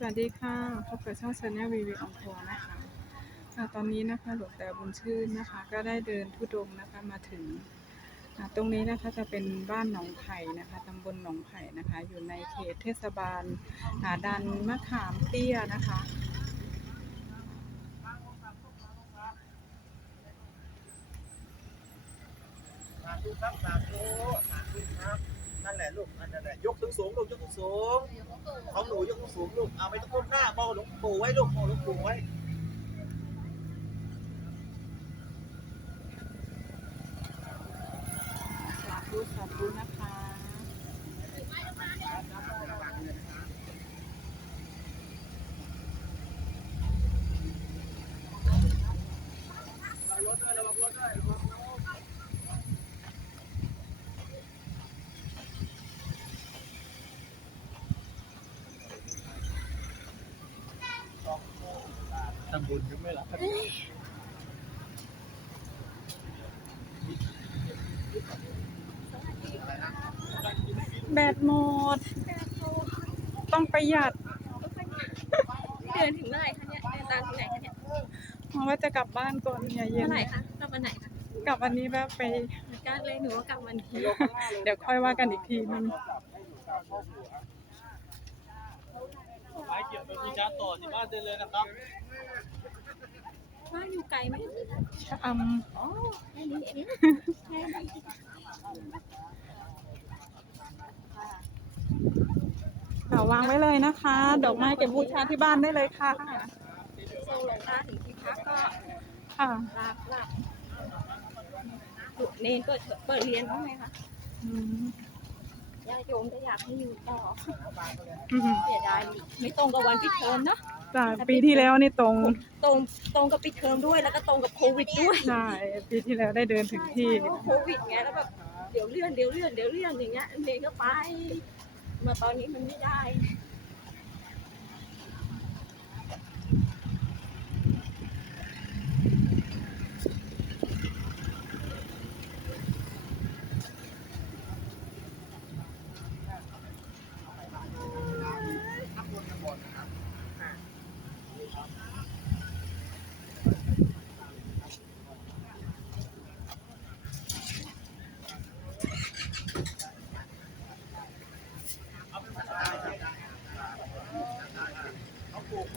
สวัสดีค่ะพบกับช่องชาแนลวีวีออนทัวร์นะคะตอนนี้นะคะหลวงแต่บุญชื่นนะคะ ก็ได้เดินทุดงนะคะมาถึง ตรงนี้นะคะจะเป็นบ้านหนองไผ่นะคะตำบลหนองไผ่นะคะ อยู่ในเขตเทศบาลาดันมะขามเตี้ยนะคะสาธุครับสาธุ ลูกอันนั้นแหละยกสูงสูงลูกยกสูงสูงของหนูยกสูงสูงลูกเอาไม่ต้องก้มหน้ามองหลวงปู่ไว้ลูกมองหลวงปู่ไว้ สาธุสาธุนะคะ ทำบุญยังไม่หลับแบตหมด ต้องประหยัดเดินถึงเมื่อไหร่คะเนี่ยเดินตามถึงไหนคะเนี่ยเพราะว่าจะกลับบ้านก่อนเนี่ยเย็เมื่อนไหร่คะกลับวันไหนคะกลับวันนี้แบบไปกล้าเลยหนูว่ากลับวันนี้เดี๋ยวค่อยว่ากันอีกทีนึง ไม้เกี่ยวกับที่ชาร์จต่อที่บ้านได้เลยนะครับบ้านอยู่ไกลไหมชะออ๋อแค่นี้เองแค่นี้ำค่ะวางไว้เลยนะคะ ดอกไม้เก็บบูชาที่บ้านได้เลยค่ะส่งหลวงตาถึงที่พักก็ค่ะลาบลาบเนนเปิดเปิดเรียนบ้างไหมคะอืม ญาติโยมจะอยากให้อยู่ต่ออืมเสียดายดิไม่ตรงกับวันปิดเทอมเนาะจากปีที่แล้วนี่ตรงตรงตรงกับปิดเทอมด้วยแล้วก็ตรงกับโควิดด้วยใช่ปีที่แล้วได้เดินถึงที่โควิดไงแล้วแบบเดี๋ยวเลื่อนเดี๋ยวเลื่อนเดี๋ยวเลื่อนอย่างเงี้ยเนนก็ไป มาตอนนี้มันไม่ได้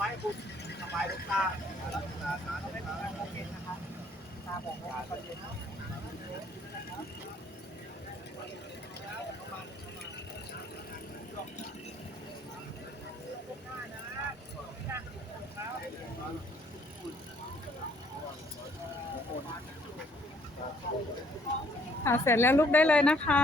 ไม้ปลูกสบายลูกตารักษาสารไม่ทำให้เราเป็นนะครับตาบอกว่าตอนเย็นค่ะเสร็จแล้วลุกได้เลยนะคะ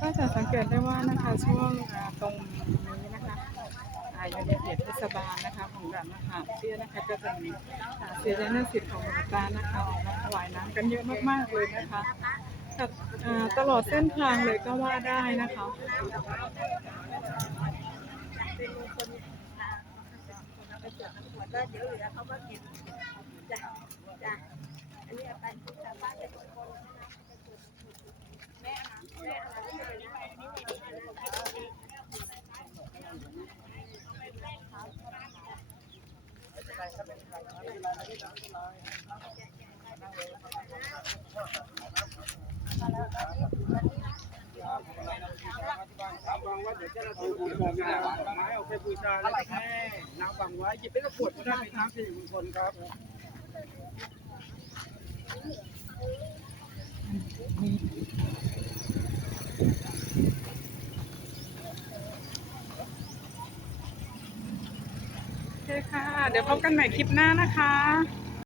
ก็จะสังเกตได้ว่านะคะช่วงตรงนี้นะคะอายู่ในเขตเทศบาลนะคะของด่านมะขามเตี้ยนะคะก็จะมีเสียยนสิทธิ์ของหลวงตานะคะออกมาถวายน้ำกันเยอะมากๆเลยนะคะกับตลอดเส้นทางเลยก็ว่าได้นะคะก็เดี๋ยวเหลือเขาก็เก็บจ้ะจ้ะอันนี้เอาไปชาวบ้านจะทุกคนแม่อาหารแม่อาหารที่ไหนนะอันนี้ไม่ได้ วางไว้เดี๋ยวเจ้าหน้าที่ผมบอกนะไม้เอาไปบูชาแล้วก็แม่น้ำวางไว้หยิบเป็นกระขวดก็ได้น้ำสิริมงคลครับอเคค่ะ เดี๋ยวพบกันใหม่คลิปหน้านะคะ